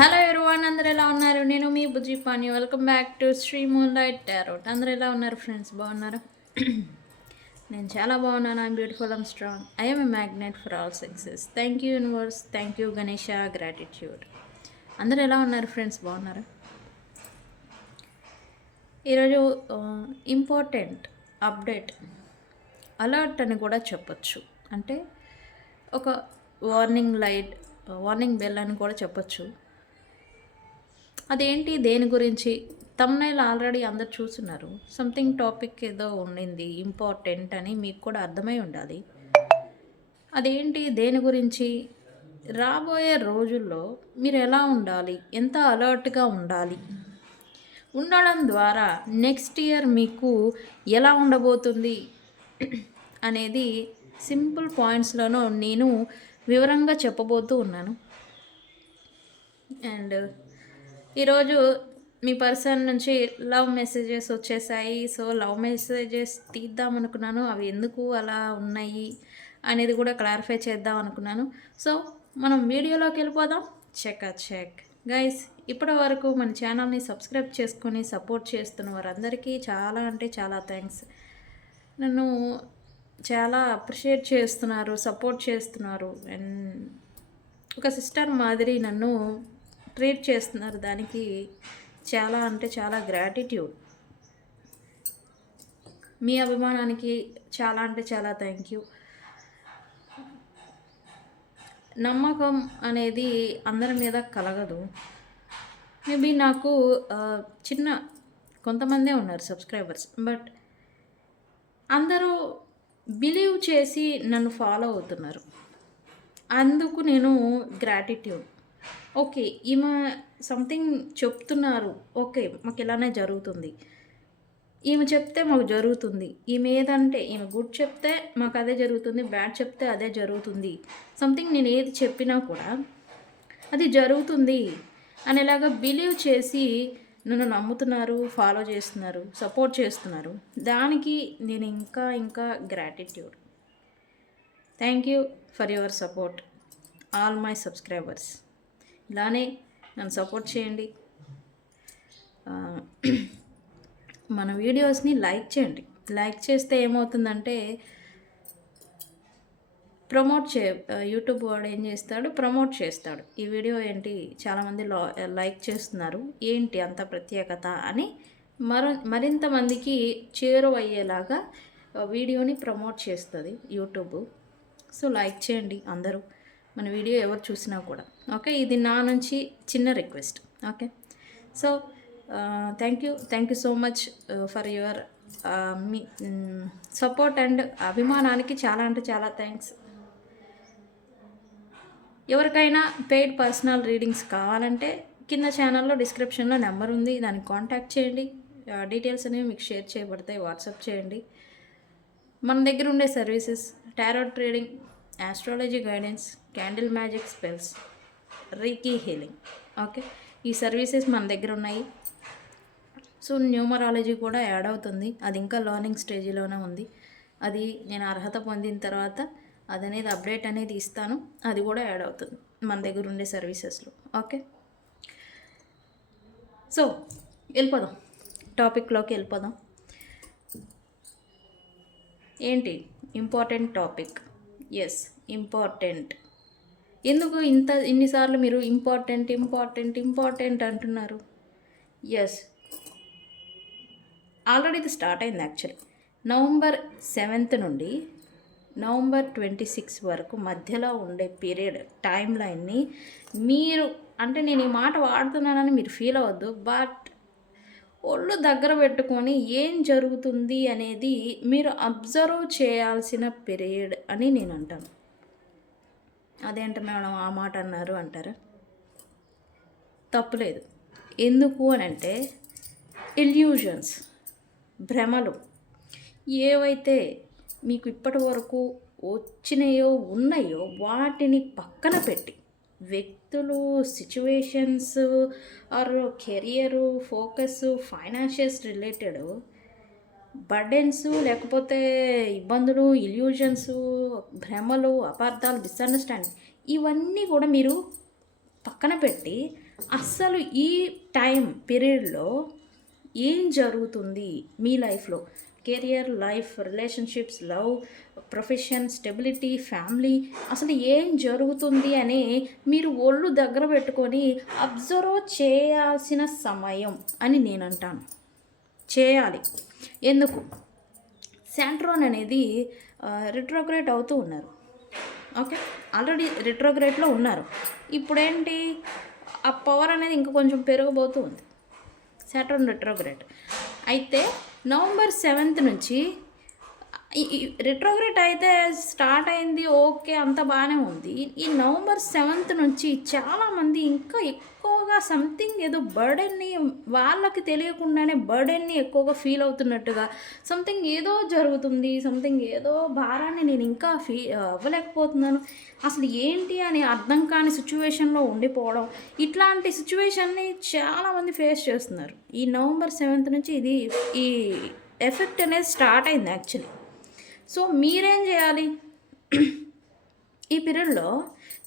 Hello everyone, అందరు ఎలా ఉన్నారు? నేను మీ Bujji Pani. Welcome back to Shri moon light tarot. అందరు ఎలా ఉన్నారు ఫ్రెండ్స్? బాగున్నారా? నేను చాలా బాగున్నాను. I'm beautiful, I'm strong, I'm a magnet for all success. Thank you universe, thank you Ganesha, gratitude. అందరు ఎలా ఉన్నారు ఫ్రెండ్స్? బాగున్నారా? ఈరోజు ఇంపార్టెంట్ అప్డేట్, అలర్ట్ అని కూడా చెప్పచ్చు. అంటే ఒక వార్నింగ్ లైట్, వార్నింగ్ బెల్ అని కూడా చెప్పచ్చు. అదేంటి, దేని గురించి? తమ్నైల్ ఆల్రెడీ అందరు చూస్తున్నారు. సంథింగ్ టాపిక్ ఏదో ఉండింది ఇంపార్టెంట్ అని, మీకు కూడా అర్థమై ఉండాలి. అదేంటి, దేని గురించి? రాబోయే రోజుల్లో మీరు ఎలా ఉండాలి, ఎంత అలర్ట్గా ఉండాలి, ఉండడం ద్వారా నెక్స్ట్ ఇయర్ మీకు ఎలా ఉండబోతుంది అనేది సింపుల్ పాయింట్స్లోనూ నేను వివరంగా చెప్పబోతూ ఉన్నాను. అండ్ ఈరోజు మీ పర్సన్ నుంచి లవ్ మెసేజెస్ వచ్చేసాయి. సో లవ్ మెసేజెస్ తీద్దాం అనుకున్నాను, అవి ఎందుకు అలా ఉన్నాయి అనేది కూడా క్లారిఫై చేద్దాం అనుకున్నాను. సో మనం వీడియోలోకి వెళ్ళిపోదాం. చెక్ గైస్, ఇప్పటి వరకు మన ఛానల్ని సబ్స్క్రైబ్ చేసుకొని సపోర్ట్ చేస్తున్న వారందరికీ చాలా అంటే చాలా థ్యాంక్స్. నన్ను చాలా అప్రిషియేట్ చేస్తున్నారు, సపోర్ట్ చేస్తున్నారు, అండ్ ఒక సిస్టర్ మాదిరి నన్ను ట్రీట్ చేస్తున్నారు. దానికి చాలా అంటే చాలా గ్రాటిట్యూడ్. మీ అభిమానానికి చాలా అంటే చాలా థ్యాంక్ యూ. నమ్మకం అనేది అందరి మీద కలగదు. మేబీ నాకు చిన్న కొంతమందే ఉన్నారు సబ్స్క్రైబర్స్, బట్ అందరూ బిలీవ్ చేసి నన్ను ఫాలో అవుతున్నారు. అందుకు నేను గ్రాటిట్యూడ్. ఓకే, ఈమె సంథింగ్ చెప్తున్నారు, ఓకే మాకు ఇలానే జరుగుతుంది, ఈమె చెప్తే మాకు జరుగుతుంది, ఈమె ఏదంటే ఈమె గుడ్ చెప్తే మాకు అదే జరుగుతుంది, బ్యాడ్ చెప్తే అదే జరుగుతుంది, సంథింగ్ నేను ఏది చెప్పినా కూడా అది జరుగుతుంది అనేలాగా బిలీవ్ చేసి నన్ను నమ్ముతున్నారు, ఫాలో చేస్తున్నారు, సపోర్ట్ చేస్తున్నారు. దానికి నేను ఇంకా gratitude. Thank you for your support all my subscribers. ఇలానే నన్ను సపోర్ట్ చేయండి. మన వీడియోస్ని లైక్ చేయండి. లైక్ చేస్తే ఏమవుతుందంటే యూట్యూబ్ వాడు ఏం చేస్తాడు, ప్రమోట్ చేస్తాడు. ఈ వీడియో ఏంటి చాలామంది లైక్ చేస్తున్నారు, ఏంటి అంత ప్రత్యేకత అని మరింత మందికి చేరువయ్యేలాగా వీడియోని ప్రమోట్ చేస్తుంది యూట్యూబ్. సో లైక్ చేయండి అందరూ, మన వీడియో ఎవరు చూసినా కూడా. ఓకే, ఇది నా నుంచి చిన్న request. Okay, so thank you so much for your me support and అభిమానానికి చాలా అంటే చాలా థ్యాంక్స్. ఎవరికైనా పెయిడ్ పర్సనల్ రీడింగ్స్ కావాలంటే కింద ఛానల్లో డిస్క్రిప్షన్లో నెంబర్ ఉంది, దానికి కాంటాక్ట్ చేయండి. డీటెయిల్స్ అనేవి మీకు షేర్ చేయబడతాయి, వాట్సాప్ చేయండి. మన దగ్గర ఉండే services tarot trading, astrology guidance, candle magic spells, reiki healing. Okay, ఈ సర్వీసెస్ మన దగ్గర ఉన్నాయి. సో న్యూమరాలజీ కూడా యాడ్ అవుతుంది, అది ఇంకా లర్నింగ్ స్టేజ్లోనే ఉంది. అది నేను అర్హత పొందిన తర్వాత అది అనేది అప్డేట్ అనేది ఇస్తాను, అది కూడా యాడ్ అవుతుంది మన దగ్గర ఉండే సర్వీసెస్లో. ఓకే, సో వెళ్ళిపోదాం, టాపిక్లోకి వెళ్ళిపోదాం. ఏంటి ఇంపార్టెంట్ టాపిక్? Yes, important. ఎందుకు ఇన్నిసార్లు మీరు ఇంపార్టెంట్ అంటున్నారు? ఎస్, ఆల్రెడీ ఇది స్టార్ట్ అయింది యాక్చువల్లీ. నవంబర్ 7th నుండి నవంబర్ 26 వరకు మధ్యలో ఉండే పీరియడ్ టైం లైన్ని మీరు, అంటే నేను ఈ మాట వాడుతున్నానని మీరు ఫీల్ అవ్వద్దు, బట్ ఒళ్ళు దగ్గర పెట్టుకొని ఏం జరుగుతుంది అనేది మీరు అబ్జర్వ్ చేయాల్సిన పీరియడ్ అని నేను అంటాను. అదేంట మేడం ఆ మాట అన్నారు అంటారా? తప్పులేదు. ఎందుకు అని అంటే ఇల్యూజన్స్, భ్రమలు ఏవైతే మీకు ఇప్పటి వరకు వచ్చినాయో ఉన్నాయో వాటిని పక్కన పెట్టి వ్యక్తులు, situations or career, focus, financials related burdens, లేకపోతే ఇబ్బందులు, ఇల్యూజన్స్, భ్రమలు, అపార్థాలు, మిస్అండర్స్టాండింగ్, ఇవన్నీ కూడా మీరు పక్కన పెట్టి అస్సలు ఈ టైం పీరియడ్లో ఏం జరుగుతుంది మీ లైఫ్లో, career, life, relationships, love, profession, stability, family, అసలు ఏం జరుగుతుంది అని మీరు ఒళ్ళు దగ్గర పెట్టుకొని అబ్జర్వ్ చేయాల్సిన సమయం అని నేను అంటాను. చేయాలి. ఎందుకు? శాట్రాన్ అనేది రిట్రోగ్రేట్ అవుతూ ఉన్నారు. ఓకే, ఆల్రెడీ రిట్రోగ్రేట్లో ఉన్నారు. ఇప్పుడేంటి, ఆ పవర్ అనేది ఇంకా కొంచెం పెరగబోతూ ఉంది. శాట్రాన్ రిట్రోగ్రేట్ అయితే నవంబర్ 7th నుంచి రిట్రోగ్రేట్ అయితే స్టార్ట్ అయింది. ఓకే, అంత బాగానే ఉంది. ఈ నవంబర్ 7th నుంచి చాలామంది ఇంకా ఎక్కువగా సంథింగ్ ఏదో బర్డెన్ని, వాళ్ళకి తెలియకుండానే బర్డెన్ని ఎక్కువగా ఫీల్ అవుతున్నట్టుగా, సంథింగ్ ఏదో జరుగుతుంది, సంథింగ్ ఏదో భారాన్ని నేను ఇంకా అవ్వలేకపోతున్నాను, అసలు ఏంటి అని అర్థం కాని సిచ్యువేషన్లో ఉండిపోవడం, ఇట్లాంటి సిచ్యువేషన్ని చాలామంది ఫేస్ చేస్తున్నారు. ఈ నవంబర్ 7th నుంచి ఈ ఎఫెక్ట్ అనేది స్టార్ట్ అయింది యాక్చువల్లీ. సో మీరేం చేయాలి? ఈ పీరియడ్లో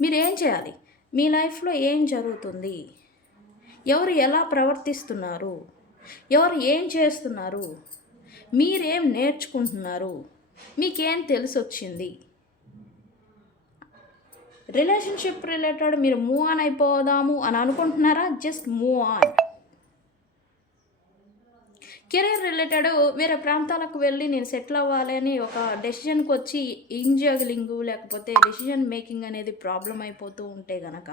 మీరేం చేయాలి? మీ లైఫ్లో ఏం జరుగుతుంది, ఎవరు ఎలా ప్రవర్తిస్తున్నారు, ఎవరు ఏం చేస్తున్నారు, మీరేం నేర్చుకుంటున్నారు, మీకేం తెలిసొచ్చింది, రిలేషన్షిప్ రిలేటెడ్ మీరు మూవ్ ఆన్ అయిపోదాము అని అనుకుంటున్నారా? Just move on. Career related వేరే ప్రాంతాలకు వెళ్ళి నేను సెటిల్ అవ్వాలి అని ఒక డెసిషన్కి వచ్చి ఇంజగ్లింగు లేకపోతే డెసిషన్ మేకింగ్ అనేది ప్రాబ్లం అయిపోతూ ఉంటే కనుక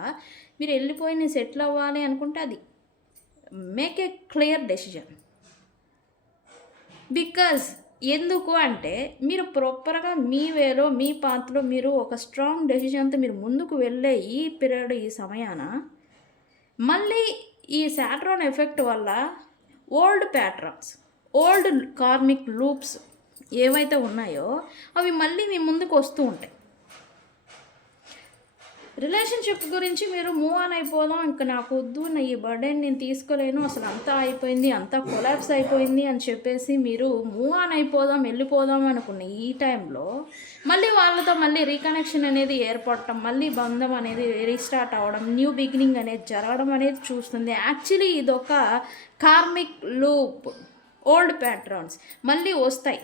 మీరు వెళ్ళిపోయి నేను సెటిల్ అవ్వాలి అనుకుంటే అది make a clear decision. Because ఎందుకు అంటే మీరు ప్రాపర్గా మీ వేలో మీ పాత్రలో మీరు ఒక స్ట్రాంగ్ డెసిషన్తో మీరు ముందుకు వెళ్ళే ఈ పీరియడ్, ఈ సమయాన మళ్ళీ ఈ శాట్రాన్ ఎఫెక్ట్ వల్ల old patterns, old karmic loops ఏవైతే ఉన్నాయో అవి మళ్ళీ మీ ముందుకు వస్తూ ఉంటాయి. రిలేషన్షిప్ గురించి మీరు మూవ్ ఆన్ అయిపోదాం, ఇంకా నాకు వద్దు, నా ఈ బర్డెన్ నేను తీసుకోలేను, అసలు అంతా అయిపోయింది, అంతా కొలాప్స్ అయిపోయింది అని చెప్పేసి మీరు మూవ్ ఆన్ అయిపోదాం, వెళ్ళిపోదాం అనుకున్న ఈ టైంలో మళ్ళీ వాళ్ళతో మళ్ళీ రీకనెక్షన్ అనేది ఏర్పడటం, మళ్ళీ బంధం అనేది రీస్టార్ట్ అవ్వడం, న్యూ బిగినింగ్ అనేది జరగడం అనేది చూస్తుంది. యాక్చువల్లీ ఇదొక కార్మిక్ లూప్. ఓల్డ్ ప్యాట్రన్స్ మళ్ళీ వస్తాయి.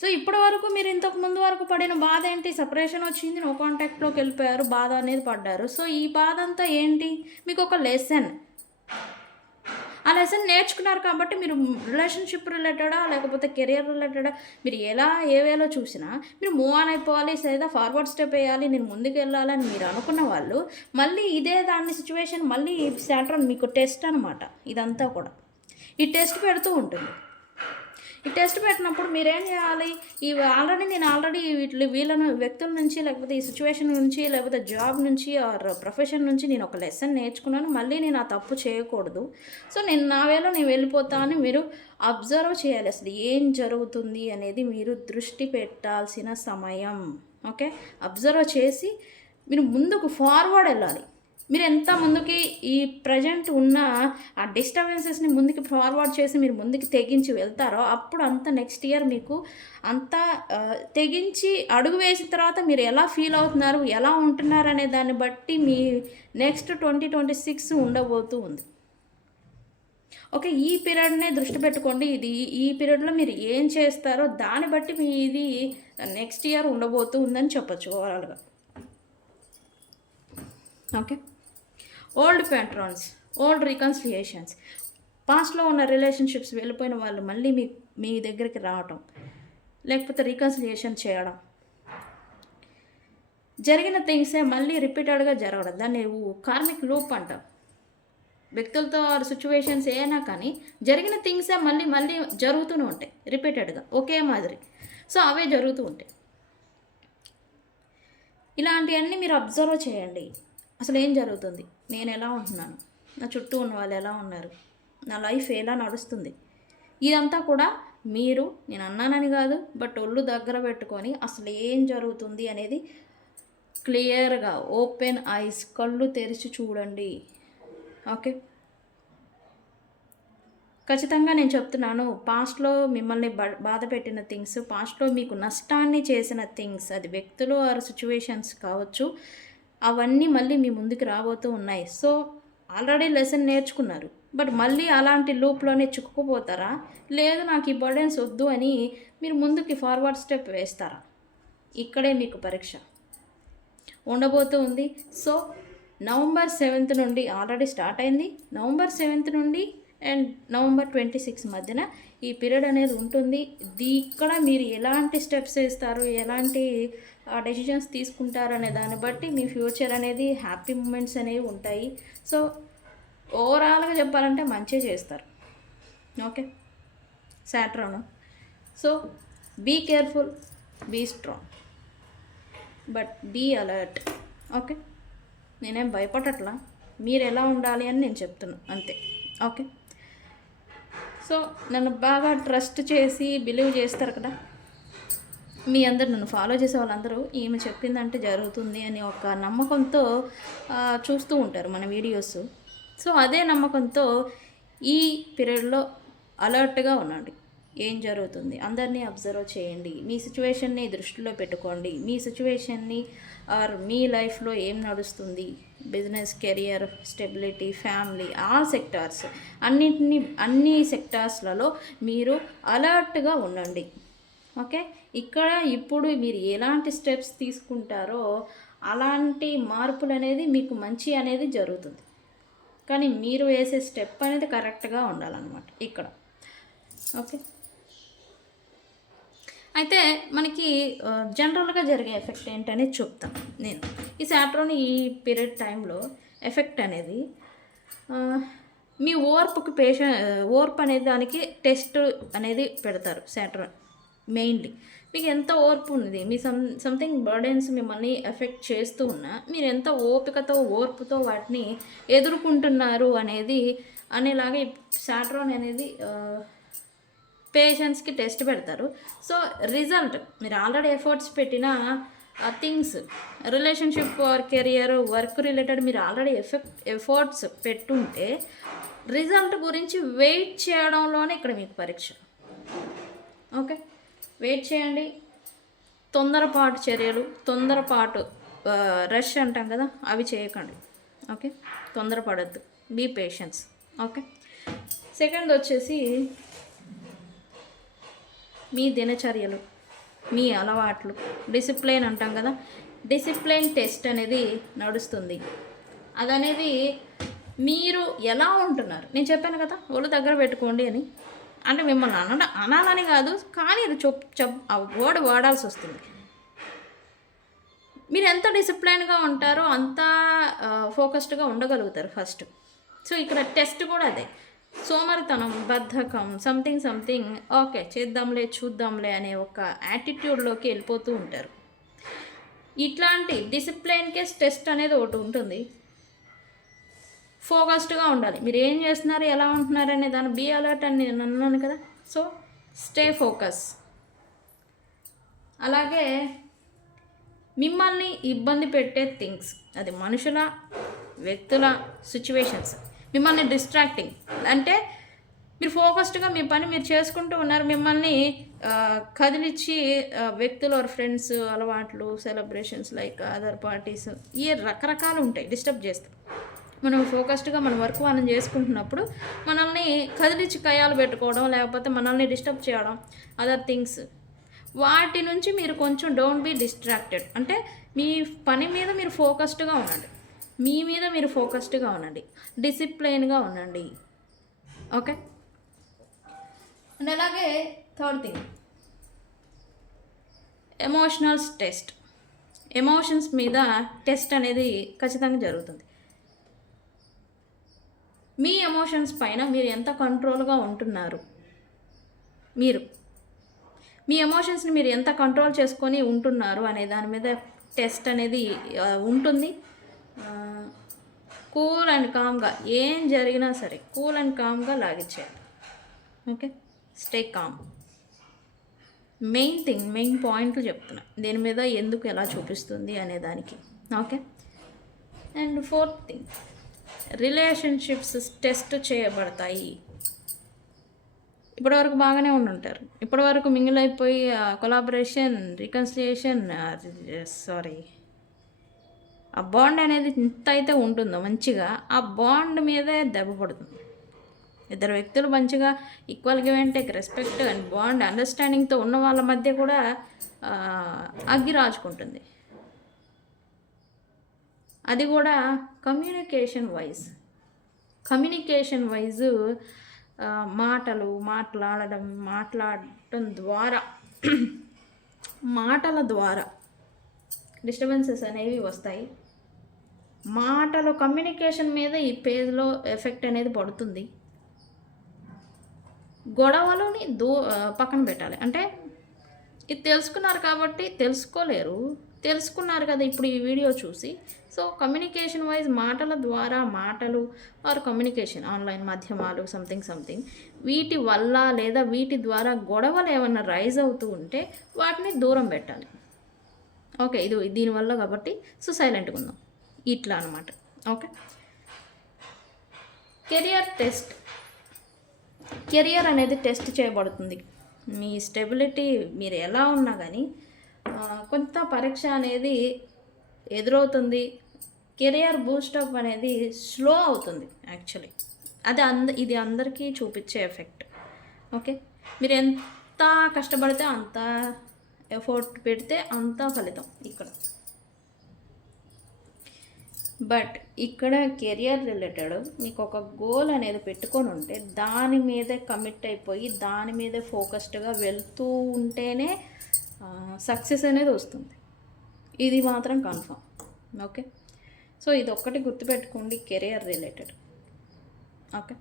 సో ఇప్పటి వరకు మీరు ఇంతకు ముందు వరకు పడిన బాధ ఏంటి? సపరేషన్ వచ్చింది, నో కాంటాక్ట్లోకి వెళ్ళిపోయారు, బాధ అనేది పడ్డారు. సో ఈ బాధ అంతా ఏంటి? మీకు ఒక లెసన్. ఆ లెసన్ నేర్చుకున్నారు కాబట్టి మీరు రిలేషన్షిప్ రిలేటెడా లేకపోతే కెరియర్ రిలేటెడా మీరు ఏ వేలో చూసినా మీరు మూవ్ ఆన్ అయిపోవాలి, లేదా ఫార్వర్డ్ స్టెప్ వేయాలి, నేను ముందుకు వెళ్ళాలని మీరు అనుకున్న వాళ్ళు మళ్ళీ ఇదే దాన్ని సిచ్యువేషన్ మళ్ళీ శాట్రాన్ మీకు టెస్ట్ అనమాట. ఇదంతా కూడా ఈ టెస్ట్ పెడుతూ ఉంటుంది. ఈ టెస్ట్ పెట్టినప్పుడు మీరేం చేయాలి? నేను ఆల్రెడీ వీళ్ళను వ్యక్తుల నుంచి లేకపోతే ఈ సిచ్యువేషన్ నుంచి లేకపోతే జాబ్ నుంచి ఆర్ ప్రొఫెషన్ నుంచి నేను ఒక లెసన్ నేర్చుకున్నాను, మళ్ళీ నేను ఆ తప్పు చేయకూడదు, సో నేను నా వేలో నేను వెళ్ళిపోతా అని మీరు అబ్జర్వ్ చేయాలి. అసలు ఏం జరుగుతుంది అనేది మీరు దృష్టి పెట్టాల్సిన సమయం. ఓకే, అబ్జర్వ్ చేసి మీరు ముందుకు ఫార్వర్డ్ వెళ్ళాలి. మీరు ఎంత ముందుకి ఈ ప్రజెంట్ ఉన్న ఆ డిస్టర్బెన్సెస్ని ముందుకు ఫార్వర్డ్ చేసి మీరు ముందుకు తెగించి వెళ్తారో అప్పుడు అంత నెక్స్ట్ ఇయర్ మీకు అంతా తెగించి అడుగు వేసిన తర్వాత మీరు ఎలా ఫీల్ అవుతున్నారు, ఎలా ఉంటున్నారు అనే దాన్ని బట్టి మీ నెక్స్ట్ 2026 ఉండబోతూ ఉంది. ఓకే, ఈ పీరియడ్నే దృష్టి పెట్టుకోండి. ఈ పీరియడ్లో మీరు ఏం చేస్తారో దాన్ని బట్టి మీ ఇది నెక్స్ట్ ఇయర్ ఉండబోతూ ఉందని చెప్పచ్చు ఓవరాల్గా. ఓకే, ఓల్డ్ ప్యాట్రన్స్, ఓల్డ్ రికన్సిలియేషన్స్, పాస్ట్లో ఉన్న రిలేషన్షిప్స్ వెళ్ళిపోయిన వాళ్ళు మళ్ళీ మీ దగ్గరికి రావటం, లేకపోతే రికన్సిలియేషన్ చేయడం, జరిగిన థింగ్సే మళ్ళీ రిపీటెడ్గా జరగడం, దాన్ని కార్మిక్ లూప్ అంటాం. వ్యక్తులతో సిచ్యువేషన్స్ ఏనా కానీ జరిగిన థింగ్సే మళ్ళీ జరుగుతూనే ఉంటాయి రిపీటెడ్గా ఒకే మాదిరి. సో అవే జరుగుతూ ఉంటాయి. ఇలాంటివన్నీ మీరు అబ్జర్వ్ చేయండి. అసలు ఏం జరుగుతుంది, నేను ఎలా ఉంటున్నాను, నా చుట్టూ ఉన్న వాళ్ళు ఎలా ఉన్నారు, నా లైఫ్ ఎలా నడుస్తుంది, ఇదంతా కూడా మీరు, నేను అన్నానని కాదు, బట్ ఒళ్ళు దగ్గర పెట్టుకొని అసలు ఏం జరుగుతుంది అనేది క్లియర్గా ఓపెన్ ఐస్, కళ్ళు తెరిచి చూడండి. ఓకే, ఖచ్చితంగా నేను చెప్తున్నాను, పాస్ట్లో మిమ్మల్ని బాధ పెట్టిన థింగ్స్, పాస్ట్లో మీకు నష్టాన్ని చేసిన థింగ్స్, అది వ్యక్తులు ఆర్ సిచ్యువేషన్స్ కావచ్చు, అవన్నీ మళ్ళీ మీ ముందుకు రాబోతూ ఉన్నాయి. సో ఆల్రెడీ లెసన్ నేర్చుకున్నారు, బట్ మళ్ళీ అలాంటి లూప్లోనే చిక్కుకుపోతారా, లేదు నాకు ఈ బర్డెన్స్ వద్దు అని మీరు ముందుకి ఫార్వర్డ్ స్టెప్ వేస్తారా? ఇక్కడే మీకు పరీక్ష ఉండబోతూ ఉంది. సో నవంబర్ 7th నుండి ఆల్రెడీ స్టార్ట్ అయింది. నవంబర్ 7th నుండి అండ్ నవంబర్ 26 మధ్యన ఈ పీరియడ్ అనేది ఉంటుంది. ఇక్కడ మీరు ఎలాంటి స్టెప్స్ వేస్తారు, ఎలాంటి డెసిషన్స్ తీసుకుంటారు అనే దాన్ని బట్టి మీ ఫ్యూచర్ అనేది హ్యాపీ మూమెంట్స్ అనేవి ఉంటాయి. సో ఓవరాల్గా చెప్పాలంటే మంచిగా చేస్తారు. Okay, Saturn. So be careful, be strong, but be alert. Okay, నేనేం భయపడట్లా, మీరు ఎలా ఉండాలి అని నేను చెప్తున్నా అంతే. ఓకే, సో నన్ను బాగా ట్రస్ట్ చేసి బిలీవ్ చేస్తారు కదా మీ అందరు, నన్ను ఫాలో చేసే వాళ్ళందరూ ఈమె చెప్పిందంటే జరుగుతుంది అని ఒక నమ్మకంతో చూస్తూ ఉంటారు మన వీడియోస్. సో అదే నమ్మకంతో ఈ పీరియడ్లో అలర్ట్గా ఉండండి. ఏం జరుగుతుంది అందరినీ అబ్జర్వ్ చేయండి, మీ సిచ్యువేషన్ని దృష్టిలో పెట్టుకోండి. మీ సిచ్యువేషన్ని ఆర్ మీ లైఫ్లో ఏం నడుస్తుంది, business, career, stability, family, all sectors, అన్ని సెక్టార్స్లలో మీరు అలర్ట్గా ఉండండి. ఓకే, ఇక్కడ ఇప్పుడు మీరు ఎలాంటి స్టెప్స్ తీసుకుంటారో అలాంటి మార్పులు అనేది మీకు మంచి అనేది జరుగుతుంది. కానీ మీరు వేసే స్టెప్ అనేది కరెక్ట్గా ఉండాలన్నమాట ఇక్కడ. ఓకే, అయితే మనకి జనరల్గా జరిగే ఎఫెక్ట్ ఏంటనేది చెప్తాను నేను. ఈ సాటర్న్ ఈ పీరియడ్ టైంలో ఎఫెక్ట్ అనేది మీ ఓర్పుకి ఓర్పు అనేది దానికి టెస్ట్ అనేది పెడతారు సాటర్న్ మెయిన్లీ. మీకు ఎంత ఓర్పు ఉంది, మీ సంథింగ్ బర్డెన్స్ మిమ్మల్ని ఎఫెక్ట్ చేస్తూ ఉన్నా మీరు ఎంత ఓపికతో ఓర్పుతో వాటిని ఎదుర్కొంటున్నారు అనేలాగా సాటర్న్ అనేది పేషెన్స్కి టెస్ట్ పెడతారు. సో రిజల్ట్ మీరు ఆల్రెడీ ఎఫర్ట్స్ పెట్టిన things, relationship or career, work related మీరు ఆల్రెడీ ఎఫర్ట్స్ పెట్టుంటే రిజల్ట్ గురించి వెయిట్ చేయడంలోనే ఇక్కడ మీకు పరీక్ష. ఓకే, వెయిట్ చేయండి. తొందరపాటు చర్యలు, తొందరపాటు రష్ అంటాం కదా, అవి చేయకండి. ఓకే, తొందరపడద్దు, బీ పేషెన్స్. ఓకే, సెకండ్ వచ్చేసి మీ దినచర్యలు, మీ అలవాట్లు, డిసిప్లైన్ అంటాం కదా, డిసిప్లైన్ టెస్ట్ అనేది నడుస్తుంది. అదనేది మీరు ఎలా ఉంటున్నారు, నేను చెప్పాను కదా ఒళ్ళు దగ్గర పెట్టుకోండి అని, అంటే మిమ్మల్ని అనాలని కాదు, కానీ ఇది ఆ వర్డ్ వాడాల్సి వస్తుంది. మీరు ఎంత డిసిప్లైన్గా ఉంటారో అంత ఫోకస్డ్గా ఉండగలుగుతారు ఫస్ట్. సో ఇక్కడ టెస్ట్ కూడా అదే. సోమరితనం, బద్ధకం, సంథింగ్ ఓకే చేద్దాంలే చూద్దాంలే అనే ఒక యాటిట్యూడ్లోకి వెళ్ళిపోతూ ఉంటారు. ఇట్లాంటి డిసిప్లైన్ కేస్ టెస్ట్ అనేది ఒకటి ఉంటుంది. ఫోకస్డ్గా ఉండాలి, మీరు ఏం చేస్తున్నారు, ఎలా ఉంటున్నారు అనే దాన్ని బీ అలర్ట్ అని నేను అన్నాను కదా. So stay focus. అలాగే మిమ్మల్ని ఇబ్బంది పెట్టే థింగ్స్, అది మనుషుల, వ్యక్తుల, సిచ్యువేషన్స్, మిమ్మల్ని డిస్ట్రాక్టింగ్ అంటే మీరు ఫోకస్డ్గా మీ పని మీరు చేసుకుంటూ ఉన్నారు, మిమ్మల్ని కదిలిచ్చి వ్యక్తులు ఆర్ ఫ్రెండ్స్, అలవాట్లు, సెలబ్రేషన్స్ లైక్ అదర్ పార్టీస్, ఈ రకరకాలు ఉంటాయి, డిస్టర్బ్ చేస్తాయి. మనం ఫోకస్డ్గా మన వర్క్ మనం చేసుకుంటున్నప్పుడు మనల్ని కదిలిచ్చి కయ్యాలు పెట్టుకోవడం, లేకపోతే మనల్ని డిస్టర్బ్ చేయడం, అదర్ థింగ్స్, వాటి నుంచి మీరు కొంచెం డోంట్ బీ డిస్ట్రాక్టెడ్. అంటే మీ పని మీద మీరు ఫోకస్డ్గా ఉండండి, మీ మీద మీరు ఫోకస్డ్గా ఉండండి, డిసిప్లైన్గా ఉండండి. ఓకే, అండ్ అలాగే third thing emotionals test. Emotions మీద టెస్ట్ అనేది ఖచ్చితంగా జరుగుతుంది. మీ ఎమోషన్స్ పైన మీరు ఎంత కంట్రోల్గా ఉంటున్నారు, మీ ఎమోషన్స్ని మీరు ఎంత కంట్రోల్ చేసుకొని ఉంటున్నారు అనే దాని మీద టెస్ట్ అనేది ఉంటుంది. కూల్ అండ్ కామ్గా ఏం జరిగినా సరే కూల్ అండ్ కామ్గా లాగిచ్చేయాలి. Okay, stay calm. మెయిన్ పాయింట్లు చెప్తున్నా దీని మీద, ఎందుకు ఎలా చూపిస్తుంది అనే దానికి. Okay, and fourth thing relationships test చేయబడతాయి. ఇప్పటివరకు బాగానే ఉండుంటారు, ఇప్పటివరకు మింగిల్ అయిపోయి కొలాబరేషన్, రికన్సిలియేషన్, ఆ బాండ్ అనేది ఎంత అయితే ఉంటుందో మంచిగా, ఆ బాండ్ మీదే దెబ్బ పడుతుంది. ఇద్దరు వ్యక్తులు మంచిగా equal give and take, respect and bond అండర్స్టాండింగ్తో ఉన్న వాళ్ళ మధ్య కూడా అగ్గి రాజుకుంటుంది. అది కూడా కమ్యూనికేషన్ వైజ్ మాట్లాడటం ద్వారా మాటల ద్వారా డిస్టర్బెన్సెస్ అనేవి వస్తాయి. కమ్యూనికేషన్ మీద ఈ పేజ్లో ఎఫెక్ట్ అనేది పడుతుంది. గొడవలని పక్కన పెట్టాలి. అంటే ఇది తెలుసుకున్నారు కాబట్టి తెలుసుకున్నారు కదా ఇప్పుడు ఈ వీడియో చూసి. సో కమ్యూనికేషన్ వైజ్ మాటల ద్వారా ఆర్ కమ్యూనికేషన్ ఆన్లైన్ మాధ్యమాలు సంథింగ్ వీటి వల్ల లేదా వీటి ద్వారా గొడవలు ఏమన్నా రైజ్ అవుతూ ఉంటే వాటిని దూరం పెట్టాలి. ఓకే, ఇది దీనివల్ల కాబట్టి సో సైలెంట్గా ఉందాం ఇట్లా అనమాట. ఓకే, కెరియర్ అనేది టెస్ట్ చేయబడుతుంది. మీ స్టెబిలిటీ మీరు ఎలా ఉన్నా కానీ కొంత పరీక్ష అనేది ఎదురవుతుంది. కెరియర్ బూస్టప్ అనేది స్లో అవుతుంది యాక్చువల్లీ. ఇది అందరికీ చూపించే ఎఫెక్ట్. ఓకే, మీరు ఎంత కష్టపడితే అంత ఎఫర్ట్ పెడితే అంత ఫలితం ఇక్కడ. బట్ ఇక్కడ కెరియర్ రిలేటెడ్ మీకు ఒక గోల్ అనేది పెట్టుకొని ఉంటే దాని మీదే కమిట్ అయిపోయి దాని మీదే ఫోకస్డ్గా వెళ్తూ ఉంటేనే సక్సెస్ అనేది వస్తుంది. ఇది మాత్రం కన్ఫర్మ్. ఓకే, సో ఇది ఒక్కటి గుర్తుపెట్టుకోండి, career related. Okay,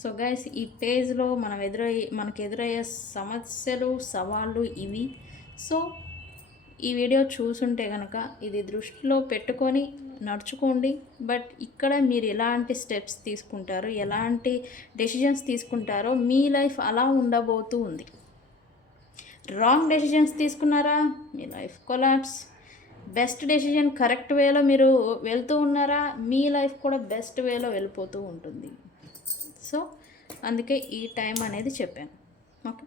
so guys ఈ పేజ్లో మనకు ఎదురయ్యే సమస్యలు సవాళ్ళు ఇవి. సో ఈ వీడియో చూసుంటే కనుక ఇది దృష్టిలో పెట్టుకొని నడుచుకోండి. బట్ ఇక్కడ మీరు ఎలాంటి స్టెప్స్ తీసుకుంటారో ఎలాంటి డెసిషన్స్ తీసుకుంటారో మీ లైఫ్ అలా ఉండబోతూ ఉంది. రాంగ్ డెసిషన్స్ తీసుకున్నారా మీ life collapse. Best decision correct వేలో మీరు వెళ్తూ ఉన్నారా మీ లైఫ్ కూడా బెస్ట్ వేలో వెళ్ళిపోతూ ఉంటుంది. సో అందుకే ఈ టైం అనేది చెప్పాను. ఓకే,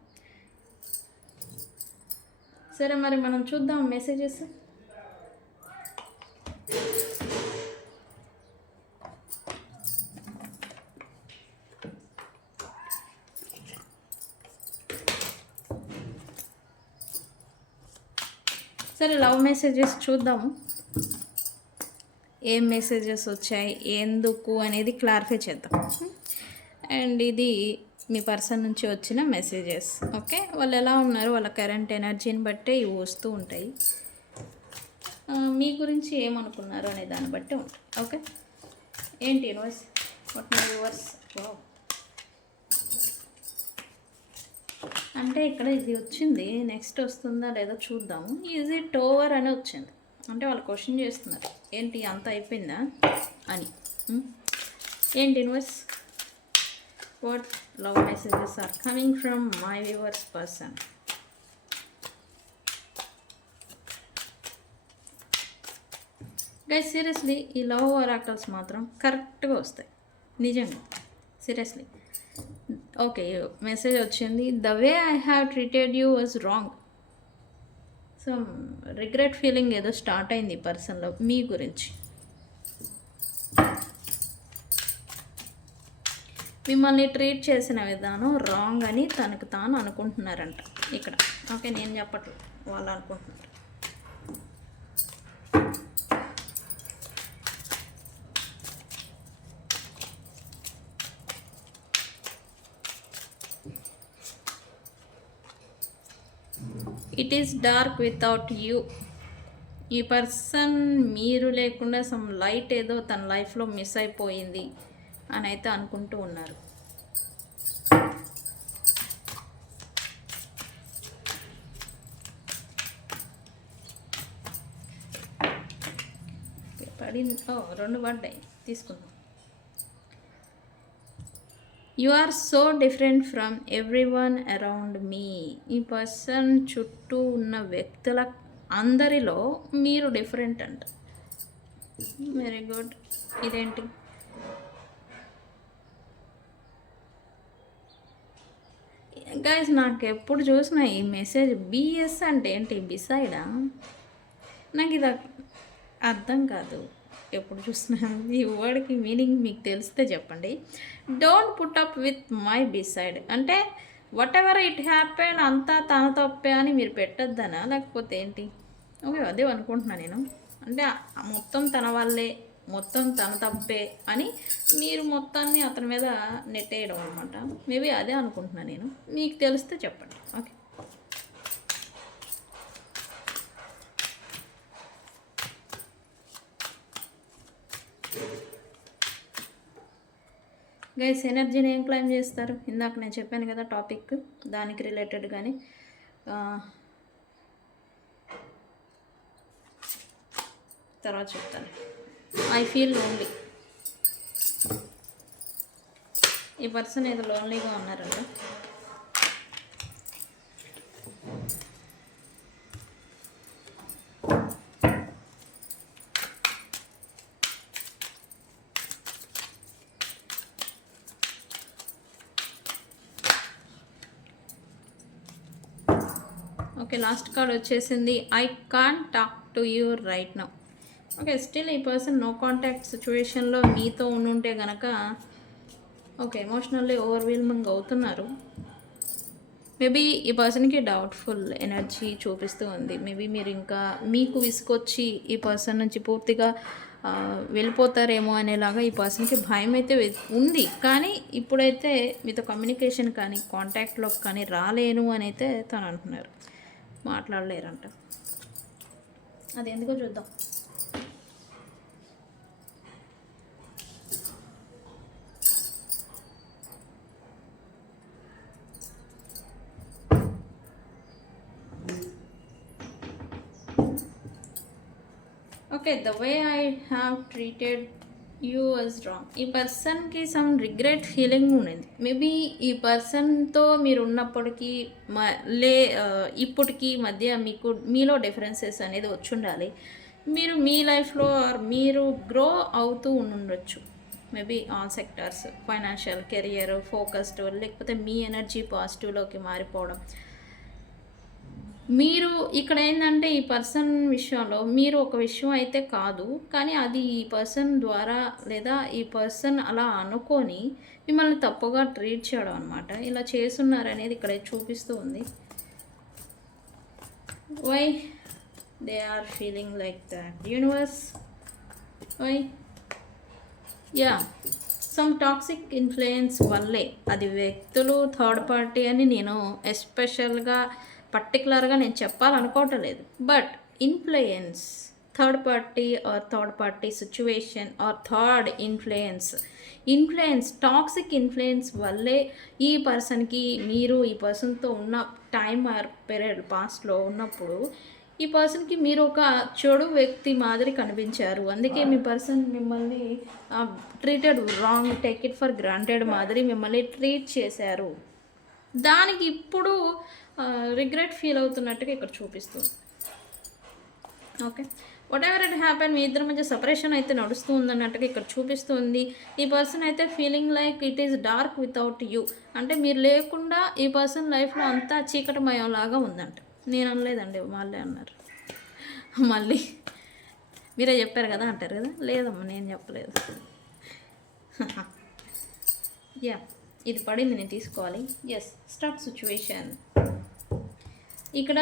సరే మరి మనం చూద్దాం మెసేజెస్. సరే లవ్ మెసేజెస్ చూద్దాము, ఏం మెసేజెస్ వచ్చాయి ఎందుకు అనేది క్లారిఫై చేద్దాం. అండ్ ఇది మీ పర్సన్ నుంచి వచ్చిన మెసేజెస్. ఓకే, వాళ్ళు ఎలా ఉన్నారు, వాళ్ళ కరెంట్ ఎనర్జీని బట్టే ఇవి వస్తూ ఉంటాయి. మీ గురించి ఏమనుకున్నారు అనే దాన్ని బట్టి ఉంటుంది. ఓకే, ఏంటి యూనివర్స్ వాట్ మై వ్యూవర్స్. అంటే ఇక్కడ ఇది వచ్చింది, నెక్స్ట్ వస్తుందా లేదో చూద్దాము. ఈజ్ ఇట్ ఓవర్ అని వచ్చింది. అంటే వాళ్ళు క్వశ్చన్ చేస్తున్నారు ఏంటి అంత అయిపోయిందా అని. ఏంటి universe what love messages are coming from my viewers person. Guys seriously ఈ లవ్ ఒరాకల్స్ మాత్రం కరెక్ట్గా వస్తాయి నిజంగా, సీరియస్లీ. ఓకే, మెసేజ్ వచ్చింది, the way I have treated you was wrong. So regret feeling ఏదో స్టార్ట్ అయింది ఈ పర్సన్లో మీ గురించి. మిమ్మల్ని ట్రీట్ చేసిన విధానం రాంగ్ అని తనకు తాను అనుకుంటున్నారంట ఇక్కడ. ఓకే, నేను చెప్పట్లేదు, వాళ్ళు అనుకుంటున్నారు. It is dark without you. ఈ పర్సన్ మీరు లేకుండా సమ్ లైట్ ఏదో తన లైఫ్లో మిస్ అయిపోయింది అని అయితే అనుకుంటూ ఉన్నారు. రెండు పడ్డాయి, తీసుకుందాం. You are so different from everyone around me. ఈ పర్సన్ చుట్టూ ఉన్న వ్యక్తుల అందరిలో మీరు డిఫరెంట్ అంట. Very good. ఇదేంటి గైస్, నాకు ఎప్పుడు చూసినా ఈ మెసేజ్ బిఎస్ అంటే ఏంటి, బిసైడా? నాకు ఇది అర్థం కాదు. ఎప్పుడు చూసినా ఈ వర్డ్కి మీనింగ్ మీకు తెలిస్తే చెప్పండి. Don't put up with my beside అంటే వాట్ ఎవర్ ఇట్ హ్యాపెన్ అంతా తన తప్పే అని మీరు పెట్టొద్దనా లేకపోతే ఏంటి? ఓకే, అదే అనుకుంటున్నాను నేను. అంటే మొత్తం తన వల్లే, మొత్తం తన తప్పే అని మీరు మొత్తాన్ని అతని మీద నెట్టేయడం అనమాట. మేబీ అదే అనుకుంటున్నాను నేను. మీకు తెలిస్తే చెప్పండి. ఓకే, గైస్ ఎనర్జీని ఏం క్లైమ్ చేస్తారు? ఇందాక నేను చెప్పాను కదా టాపిక్, దానికి రిలేటెడ్ కానీ తర్వాత చెప్తాను. I feel lonely. ఈ పర్సన్ ఏదో లోన్లీగా ఉన్నారంట. ఓకే, లాస్ట్ కార్డ్ వచ్చేసింది I can't talk to you right now. Okay, still ఈ పర్సన్ నో కాంటాక్ట్ సిచ్యువేషన్లో మీతో ఉంటే కనుక ఓకే ఎమోషనల్లీ ఓవర్వెల్మింగ్ అవుతున్నారు. మేబీ ఈ పర్సన్కి డౌట్ఫుల్ ఎనర్జీ చూపిస్తూ ఉంది. మేబీ మీరు ఇంకా మీకు విసుకొచ్చి ఈ పర్సన్ నుంచి పూర్తిగా వెళ్ళిపోతారేమో అనేలాగా ఈ పర్సన్కి భయం అయితే ఉంది. కానీ ఇప్పుడైతే మీతో కమ్యూనికేషన్ కానీ కాంటాక్ట్లోకి కానీ రాలేను అని అయితే తను అంటున్నారు. మాట్లాడలేరంట. అది ఎందుకో చూద్దాం. Okay, the way I have treated you was wrong. ఈ పర్సన్కి సమ్ రిగ్రెట్ ఫీలింగ్ ఉండింది. మేబీ ఈ పర్సన్తో మీరు ఉన్నప్పటికీ ఇప్పటికీ మధ్య మీలో డిఫరెన్సెస్ అనేది వచ్చి ఉండాలి. మీరు మీ లైఫ్లో మీరు గ్రో అవుతూ ఉండొచ్చు. Maybe all sectors, financial, career, focused, లేకపోతే మీ ఎనర్జీ పాజిటివ్లోకి మారిపోవడం. మీరు ఇక్కడ ఏంటంటే ఈ పర్సన్ విషయంలో మీరు ఒక విషయం అయితే కాదు, కానీ అది ఈ పర్సన్ ద్వారా లేదా ఈ పర్సన్ అలా అనుకొని మిమ్మల్ని తప్పుగా ట్రీట్ చేయడం అనమాట. ఇలా చేస్తున్నారనేది ఇక్కడ చూపిస్తూ ఉంది. Why they are feeling like that universe? Why? Yeah, some toxic influence వల్లే. అది వ్యక్తులు, థర్డ్ పార్టీ అని నేను ఎస్పెషల్గా పర్టికులర్గా నేను చెప్పాలనుకోవటం లేదు. But influence, third party situation or third influence toxic influence వల్లే ఈ పర్సన్కి మీరు ఈ పర్సన్తో ఉన్న టైం ఆర్ పీరియడ్ పాస్ట్లో ఉన్నప్పుడు ఈ పర్సన్కి మీరు ఒక చెడు వ్యక్తి మాదిరి కనిపించారు. అందుకే మీ పర్సన్ మిమ్మల్ని treated wrong, take it for granted మాదిరి మిమ్మల్ని ట్రీట్ చేశారు. దానికి ఇప్పుడు రిగ్రెట్ ఫీల్ అవుతున్నట్టుగా ఇక్కడ చూపిస్తుంది. Okay, whatever it happen, మీ ఇద్దరి మధ్య సపరేషన్ అయితే నడుస్తూ ఉందన్నట్టుగా ఇక్కడ చూపిస్తుంది. ఈ పర్సన్ అయితే feeling like it is dark without you. అంటే మీరు లేకుండా ఈ పర్సన్ లైఫ్లో అంతా చీకటిమయం లాగా ఉందంట. నేను అనలేదండి, వాళ్ళే అన్నారు. మళ్ళీ మీరే చెప్పారు కదా అంటారు కదా. లేదమ్మా, నేను చెప్పలేదు. యా, ఇది పడింది, నేను తీసుకోవాలి. Yes, stuck situation. ఇక్కడ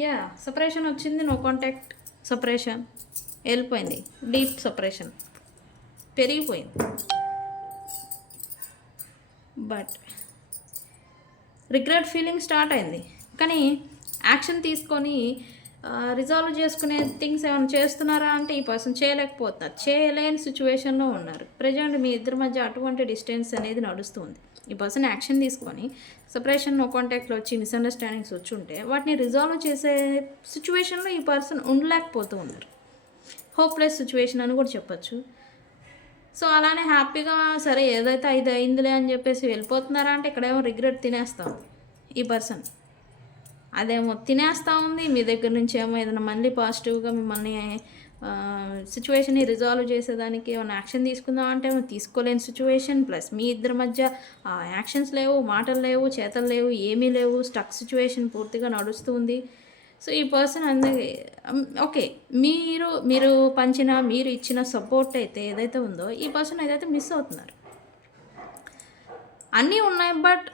యా సపరేషన్ వచ్చింది. నో కాంటాక్ట్ సపరేషన్ వెళ్ళిపోయింది. డీప్ సపరేషన్ పెరిగిపోయింది. బట్ రిగ్రెట్ ఫీలింగ్ స్టార్ట్ అయింది. కానీ యాక్షన్ తీసుకొని రిజాల్వ్ చేసుకునే థింగ్స్ ఏమైనా చేస్తున్నారా అంటే ఈ పర్సన్ చేయలేకపోతున్నారు. చేయలేని సిచ్యువేషన్లో ఉన్నారు. ప్రజెంట్ మీ ఇద్దరి మధ్య అటువంటి డిస్టెన్స్ అనేది నడుస్తుంది. ఈ పర్సన్ యాక్షన్ తీసుకొని సపరేషన్, నో కాంటాక్ట్లో వచ్చి మిస్అండర్స్టాండింగ్స్ వచ్చి ఉంటే వాటిని రిజాల్వ్ చేసే సిచ్యువేషన్లో ఈ పర్సన్ ఉండలేకపోతూ ఉన్నారు. హోప్లెస్ సిచ్యువేషన్ అని కూడా చెప్పచ్చు. సో అలానే హ్యాపీగా సరే ఏదైతే ఇది అయిందిలే అని చెప్పేసి వెళ్ళిపోతున్నారా అంటే ఇక్కడేమో రిగ్రెట్ తినేస్తా ఉంది ఈ పర్సన్. అదేమో తినేస్తూ ఉంది. మీ దగ్గర నుంచి ఏమో ఏదైనా మళ్ళీ పాజిటివ్గా మిమ్మల్ని సిచ్యువేషన్ని రిజాల్వ్ చేసేదానికి ఏమైనా యాక్షన్ తీసుకుందాం అంటే ఏమో తీసుకోలేని సిచ్యువేషన్. ప్లస్ మీ ఇద్దరి మధ్య యాక్షన్స్ లేవు, మాటలు లేవు, చేతలు లేవు, ఏమీ లేవు. స్టక్ సిచ్యువేషన్ పూర్తిగా నడుస్తుంది. సో ఈ పర్సన్ అందుకే ఓకే. మీరు పంచిన, మీరు ఇచ్చిన సపోర్ట్ అయితే ఏదైతే ఉందో, ఈ పర్సన్ ఏదైతే మిస్ అవుతున్నారు. అన్నీ ఉన్నాయి బట్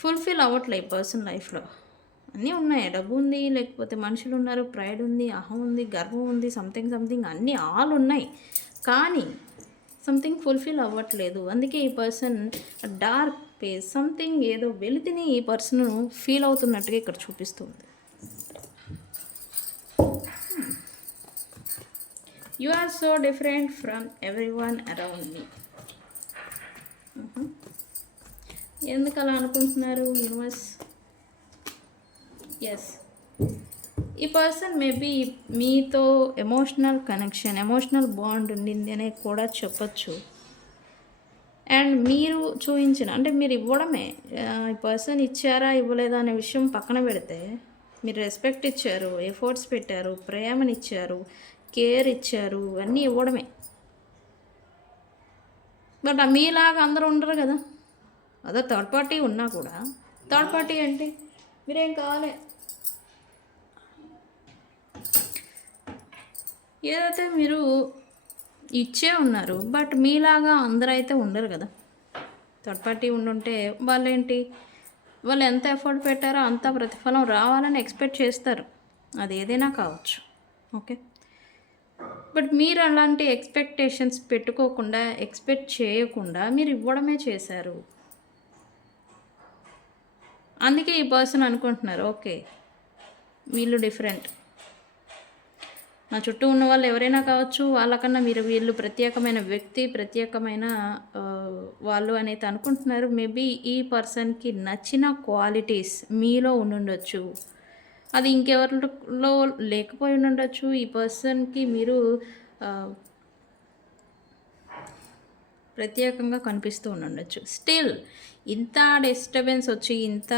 ఫుల్‌ఫిల్ అవ్వట్లే ఈ పర్సన్ లైఫ్‌లో. అన్నీ ఉన్నాయి. డబ్బు ఉంది, లేకపోతే మనుషులున్నారు, ప్రైడ్ ఉంది, అహం ఉంది, గర్వం ఉంది, సంథింగ్ అన్నీ ఆల్ ఉన్నాయి. కానీ సంథింగ్ ఫుల్‌ఫిల్ అవ్వట్లేదు. అందుకే ఈ పర్సన్ డార్క్ పేజ్ సంథింగ్ ఏదో వెలితిని ఈ పర్సన్ ఫీల్ అవుతున్నట్టుగా ఇక్కడ చూపిస్తుంది. You are so different from everyone around me. ఎందుకు అలా అనుకుంటున్నారు యూనివర్స్? ఎస్, ఈ పర్సన్ మేబీ మీతో ఎమోషనల్ కనెక్షన్, ఎమోషనల్ బాండ్ ఉండింది అనే కూడా చెప్పచ్చు. అండ్ మీరు చూపించిన అంటే మీరు ఇవ్వడమే, ఈ పర్సన్ ఇచ్చారా ఇవ్వలేదా అనే విషయం పక్కన పెడితే, మీరు రెస్పెక్ట్ ఇచ్చారు, ఎఫర్ట్స్ పెట్టారు, ప్రేమనిచ్చారు, కేర్ ఇచ్చారు, అన్నీ ఇవ్వడమే. బట్ మీలాగా అందరూ ఉండరు కదా. అదో థర్డ్ పార్టీ ఉన్నా కూడా, థర్డ్ పార్టీ అంటే మీరేం కావాలి, ఏదైతే మీరు ఇచ్చే ఉన్నారు. బట్ మీలాగా అందరూ అయితే ఉండరు కదా. థర్డ్ పార్టీ ఉండుంటే వాళ్ళు ఎంత ఎఫర్ట్ పెట్టారో అంత ప్రతిఫలం రావాలని ఎక్స్పెక్ట్ చేస్తారు. అది ఏదైనా కావచ్చు. ఓకే, బట్ మీరు అలాంటి ఎక్స్పెక్టేషన్స్ పెట్టుకోకుండా, ఎక్స్పెక్ట్ చేయకుండా మీరు ఇవ్వడమే చేశారు. అందుకే ఈ పర్సన్ అనుకుంటున్నారు, ఓకే వీళ్ళు డిఫరెంట్, నా చుట్టూ ఉన్న వాళ్ళు ఎవరైనా కావచ్చు, వాళ్ళకన్నా వీళ్ళు ప్రత్యేకమైన వ్యక్తి, ప్రత్యేకమైన వాళ్ళు అనేది అనుకుంటున్నారు. మేబీ ఈ పర్సన్కి నచ్చిన క్వాలిటీస్ మీలో ఉండుండొచ్చు, అది ఇంకెవరిలో లేకపోయి ఉండొచ్చు. ఈ పర్సన్కి మీరు ప్రత్యేకంగా కనిపిస్తూ ఉండొచ్చు. స్టిల్ ఇంత డిస్టర్బెన్స్ వచ్చి, ఇంత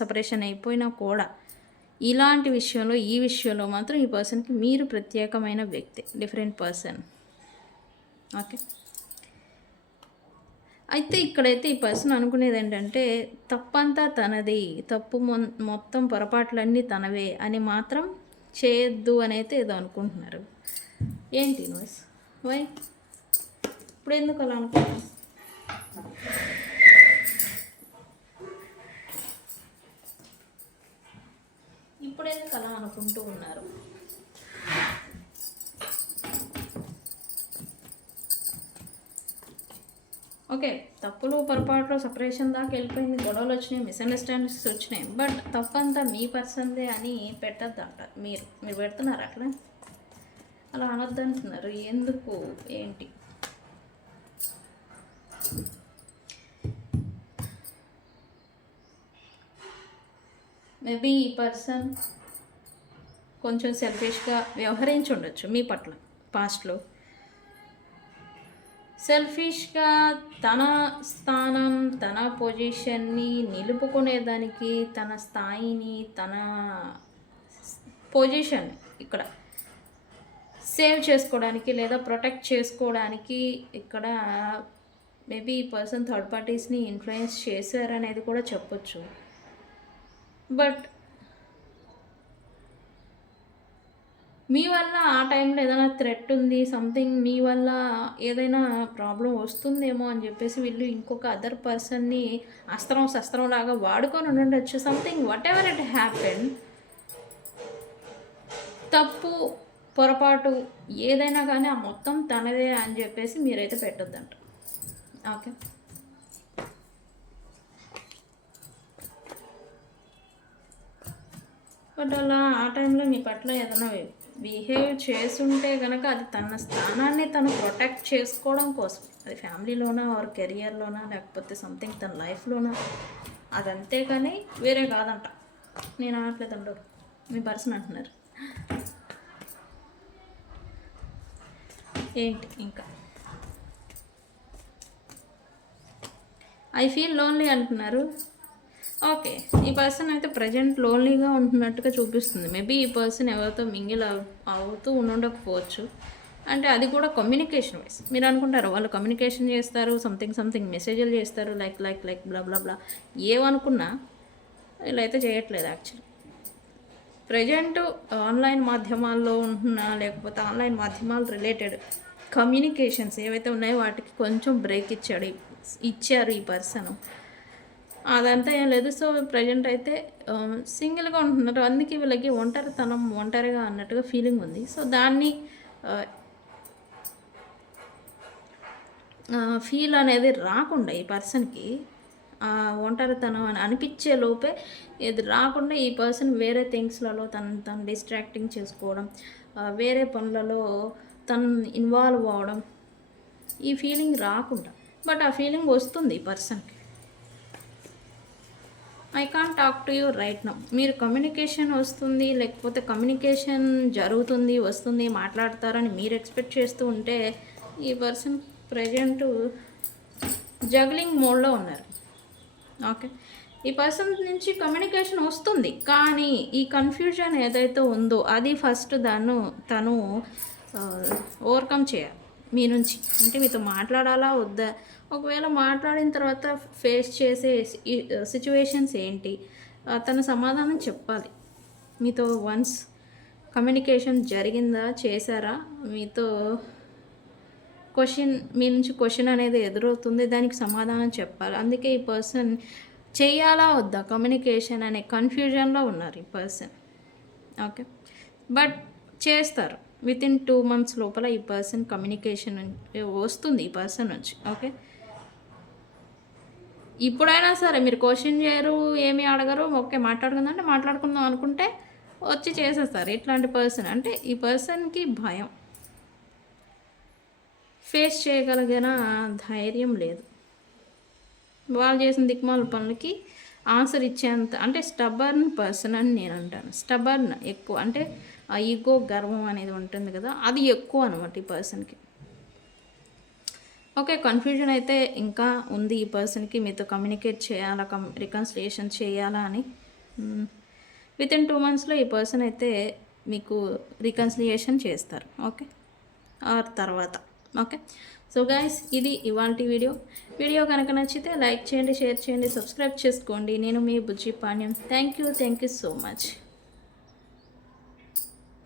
సపరేషన్ అయిపోయినా కూడా ఇలాంటి విషయంలో, ఈ విషయంలో మాత్రం ఈ పర్సన్కి మీరు ప్రత్యేకమైన వ్యక్తి, డిఫరెంట్ పర్సన్. ఓకే, అయితే ఇక్కడైతే ఈ పర్సన్ అనుకునేది ఏంటంటే, తప్పంతా తనది, తప్పు మొత్తం పొరపాట్లన్నీ తనవే అని మాత్రం చేయొద్దు అని అయితే ఏదో అనుకుంటున్నారు. ఏంటి నోస్ వై? ఇప్పుడు ఎందుకు అలా అనుకుంటున్నాను? ఇప్పుడు ఎందుకు అలా అనుకుంటూ ఉన్నారు? ఓకే, తప్పులు పొరపాట్లు సపరేషన్ దాకా వెళ్ళిపోయింది, గొడవలు వచ్చినాయి, మిస్అండర్స్టాండింగ్స్ వచ్చినాయి. బట్ తప్పంతా మీ పర్సన్దే అని పెట్టద్దంట. మీరు పెడుతున్నారు అట్లా, అలా అనొద్దు అంటున్నారు. ఎందుకు, ఏంటి? మేబీ ఈ పర్సన్ కొంచెం సెల్ఫిష్గా వ్యవహరించి ఉండొచ్చు మీ పట్ల పాస్ట్లో. సెల్ఫిష్గా తన స్థానం, తన పొజిషన్ని నిలుపుకునేదానికి, తన స్థాయిని, తన పొజిషన్ ఇక్కడ సేవ్ చేసుకోవడానికి లేదా ప్రొటెక్ట్ చేసుకోవడానికి ఇక్కడ మేబీ ఈ పర్సన్ థర్డ్ పార్టీస్ని ఇన్ఫ్లుయెన్స్ చేశారనేది కూడా చెప్పొచ్చు. బట్ మీ వల్ల ఆ టైంలో ఏదైనా థ్రెట్ ఉంది, సంథింగ్ మీ వల్ల ఏదైనా ప్రాబ్లం వస్తుందేమో అని చెప్పేసి వీళ్ళు ఇంకొక అదర్ పర్సన్ని అస్త్రం శస్త్రం లాగా వాడుకొని ఉండొచ్చు. Something what ever it happen, తప్పు పొరపాటు ఏదైనా కానీ ఆ మొత్తం తనదే అని చెప్పేసి మీరైతే పెట్టొద్దంట. ఓకే, బట్ అలా ఆ టైంలో మీ పట్ల ఏదైనా బిహేవ్ చేస్తుంటే కనుక అది తన స్థానాన్ని తను ప్రొటెక్ట్ చేసుకోవడం కోసం, అది ఫ్యామిలీలోనా ఆర్ కెరియర్లోనా లేకపోతే సంథింగ్ తన లైఫ్లోనా, అదంతే కానీ వేరే కాదంట. నేను అనట్లేదు అంటారు, మీ పర్సన్ అంటున్నారు. ఏంటి ఇంకా? ఐ ఫీల్ లోన్లీ అంటున్నారు. ఓకే, ఈ పర్సన్ అయితే ప్రజెంట్ లోన్లీగా ఉంటున్నట్టుగా చూపిస్తుంది. మేబీ ఈ పర్సన్ ఎవరితో మింగిల్ అవుతూ ఉండకపోవచ్చు. అంటే అది కూడా కమ్యూనికేషన్ వైస్. మీరు అనుకుంటారు వాళ్ళు కమ్యూనికేషన్ చేస్తారు, సంథింగ్ మెసేజ్లు చేస్తారు, లైక్ బ్లా బ్లా బ్లా, ఏమనుకున్నా ఇలా అయితే చేయట్లేదు యాక్చువల్లీ. ప్రజెంట్ ఆన్లైన్ మాధ్యమాల్లో ఉంటున్న లేకపోతే ఆన్లైన్ మాధ్యమాలు రిలేటెడ్ కమ్యూనికేషన్స్ ఏవైతే ఉన్నాయో వాటికి కొంచెం బ్రేక్ ఇచ్చారు ఈ పర్సన్. అదంతా ఏం లేదు. సో ప్రజెంట్ అయితే సింగిల్గా ఉంటున్నారు. అందుకే వీళ్ళకి ఒంటరిగా అన్నట్టుగా ఫీలింగ్ ఉంది. సో దాన్ని ఫీల్ అనేది రాకుండా ఈ పర్సన్కి ఒంటరితనం అని అనిపించే లోపే ఇది రాకుండా ఈ పర్సన్ వేరే థింగ్స్లలో తను డిస్ట్రాక్టింగ్ చేసుకోవడం, వేరే పనులలో తను ఇన్వాల్వ్ అవ్వడం, ఈ ఫీలింగ్ రాకుండా. బట్ ఆ ఫీలింగ్ వస్తుంది ఈ పర్సన్కి. I can't talk to you right now. మీరు కమ్యూనికేషన్ వస్తుంది, లేకపోతే కమ్యూనికేషన్ జరుగుతుంది, వస్తుంది, మాట్లాడతారని మీరు ఎక్స్పెక్ట్ చేస్తూ ఉంటే ఈ పర్సన్ ప్రజెంట్ జగ్లింగ్ మోడ్లో ఉన్నారు. ఓకే, ఈ పర్సన్ నుంచి కమ్యూనికేషన్ వస్తుంది, కానీ ఈ కన్ఫ్యూజన్ ఏదైతే ఉందో అది ఫస్ట్ తను ఓవర్కమ్ చేయాలి మీ నుంచి. అంటే మీతో మాట్లాడాలా వద్దా, ఒకవేళ మాట్లాడిన తర్వాత ఫేస్ చేసే సిచ్యువేషన్స్ ఏంటి, తన సమాధానం చెప్పాలి. మీతో వన్స్ కమ్యూనికేషన్ జరిగిందా, చేశారా, మీతో మీ నుంచి క్వశ్చన్ అనేది ఎదురవుతుంది, దానికి సమాధానం చెప్పాలి. అందుకే ఈ పర్సన్ చేయాలా వద్దా కమ్యూనికేషన్ అనే కన్ఫ్యూజన్లో ఉన్నారు ఈ పర్సన్. ఓకే, బట్ చేస్తారు. వితిన్ 2 months లోపల ఈ పర్సన్ కమ్యూనికేషన్ వస్తుంది ఈ పర్సన్ నుంచి. ఓకే, ఇప్పుడైనా సరే మీరు క్వశ్చన్ చేయరు, ఏమీ అడగరు, ఓకే మాట్లాడుకుందాం మాట్లాడుకుందాం అనుకుంటే వచ్చి చేసేస్తారు. ఇట్లాంటి పర్సన్ అంటే ఈ పర్సన్కి భయం, ఫేస్ చేయగలిగిన ధైర్యం లేదు. వాళ్ళు చేసిన దిక్మాల పనులకి ఆన్సర్ ఇచ్చేంత అంటే స్టబర్న్ పర్సన్ అని నేను అంటాను. స్టబర్న్ ఎక్కువ అంటే ఆ ఈగో, గర్వం అనేది ఉంటుంది కదా, అది ఎక్కువ అనమాట ఈ పర్సన్కి. ఓకే, కన్ఫ్యూజన్ అయితే ఇంకా ఉంది ఈ పర్సన్కి. మీతో కమ్యూనికేట్ చేయాలా, రికన్సిలియేషన్ చేయాలా అని. వితిన్ 2 monthsలో ఈ పర్సన్ అయితే మీకు రికన్సిలియేషన్ చేస్తారు. ఓకే, ఆర్ తర్వాత. ఓకే, సో గైస్ ఇది ఇవాల్టి వీడియో కనుక నచ్చితే లైక్ చేయండి, షేర్ చేయండి, సబ్స్క్రైబ్ చేసుకోండి. నేను మీ Bujji Panyam. Thank you so much.